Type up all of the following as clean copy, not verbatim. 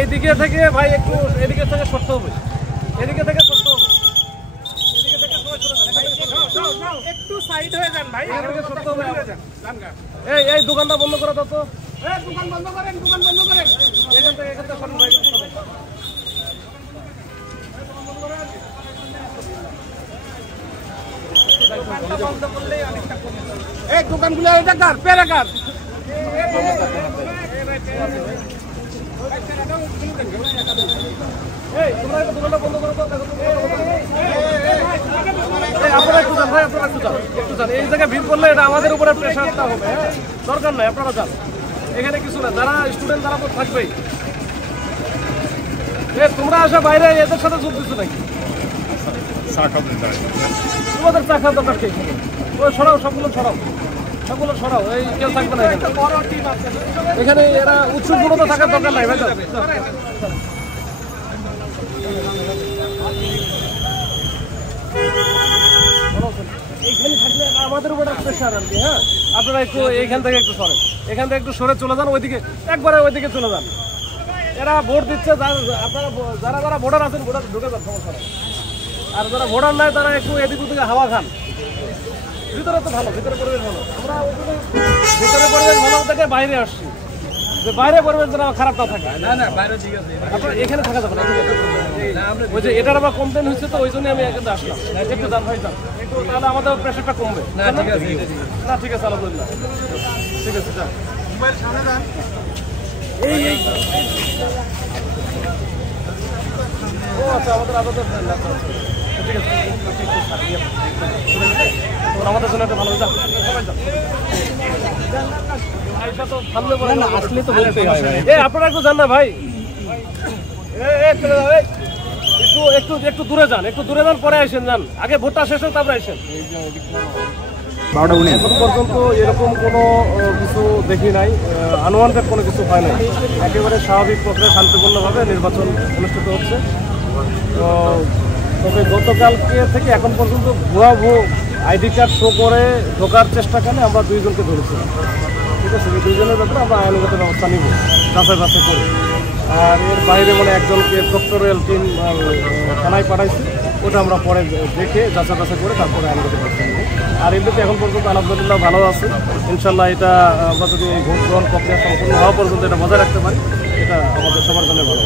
এইদিকে থেকে ভাই একটু এদিকে থেকে সরতে হবে, এদিকে থেকে সরতে হবে, এদিকে থেকে একটু সাইড হয়ে যান ভাই, এদিকে সরতে হবে। এই দোকানটা বন্ধ করে দাও তো, দোকান বন্ধ করেন, দোকান বন্ধ করেন, এখান থেকে সরুন ভাই, দোকানগুলো এটা কার পেরা কার দোকানটা বন্ধ করে দাও। আপনারা একটু যান ভাই, আপনারা একটু যান, এই জায়গায় ভিড় করলে এটা আমাদের উপরে প্রেশারটা হবে। হ্যাঁ, দরকার নাই, আপনারা যান, এখানে কিছু না, যারা স্টুডেন্ট তারা তো থাকবেই। তোমরা আসা বাইরে এদের সাথে যোগ দিচ্ছ নাকি? তোমাদের চা খাওয়ার দরকার কি? সরাও, সবগুলো সরাও, সবগুলো সরাও, এই কেউ থাকবে না এখানে। এরা উৎসবগুলো থাকার দরকার নাই ভাই। এইখানে থাকলে আমাদের উপর প্রেশার আর কি। হ্যাঁ, আপনারা একটু এইখান থেকে একটু সরেন, এখান থেকে একটু সরে চলে যান, ওইদিকে একবারে ওইদিকে চলে যান। এরা ভোট দিচ্ছে, আপনারা যারা ভোটার আছেন ভোটার ঢুকে যান, সমস্যা নেই। আর যারা ভোটার নাই তারা একটু এদিক ওদিকে হাওয়া খান। ভিতরে তো ভালো, ভিতরে পরিবেশ ভালো, আমরা ভিতরে পরিবেশ ভালো থেকে বাইরে আসছি, যে বাইরে পরিবেশ যেন খারাপ না থাকে। না বাইরে ঠিক আছে, আপনারা এখানে থাকা যাবে না। ওই যে এটার আবার কমপ্লেন হচ্ছে, তো ওই জন্যই আমি এখানে আসলাম। একটু যান ভাই, যান একটু, তাহলে আমাদের প্রেশারটা কমবে। না ঠিক আছে, না ঠিক আছে, আলহামদুলিল্লাহ ঠিক আছে, যান মোবাইল সামনে যান। ও আচ্ছা, আমাদের আদতের ঠিক আছে, আমাদের জন্য একটা ভালো হয়ে যান, সবাই যান। আসলে তো বলতেই হয়, আপনারা একটু যান না ভাই, চলে যাও, একটু দূরে যান, একটু দূরে যান, পরে আসেন, যান আগে ভোটটা শেষ হোক তারপরে আসেন। এখন পর্যন্ত এরকম কোনো কিছু দেখি নাই, আনওয়ান্টেড কোনো কিছু হয় নাই, একেবারে স্বাভাবিক পথে শান্তিপূর্ণভাবে নির্বাচন অনুষ্ঠিত হচ্ছে। তো তবে গতকালকে থেকে এখন পর্যন্ত ভুয়া আইডি কার্ড শো করে ঢোকার চেষ্টাকালে আমরা 2 জনকে ধরেছিলাম। ঠিক আছে, এই 2 জনের ব্যাপারে আমরা আইনগত ব্যবস্থা নিব, যাচাই বাছাই করে। আর এর বাইরে মানে একজনকে ফ্যাক্টরিয়াল টিম থানায় পাঠাইছি, ওটা আমরা পরে দেখে যাচাই বাছাই করে তারপরে আইনগত ব্যবস্থা নেব। আর এমনিতে এখন পর্যন্ত আলহামদুলিল্লাহ ভালো আছে, ইনশাল্লাহ। এটা আমরা যদি এই ভোট গ্রহণ প্রক্রিয়া সম্পূর্ণ হওয়া পর্যন্ত এটা বজায় রাখতে পারি, এটা আমাদের সবার জন্য ভালো।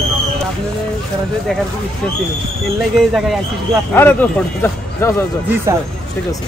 আপনাদের সরাসরি দেখার খুব ইচ্ছা ছিল, এর লাগে এই জায়গায় আসছি। আরে তো যাও, জি স্যার, ঠিক আছে।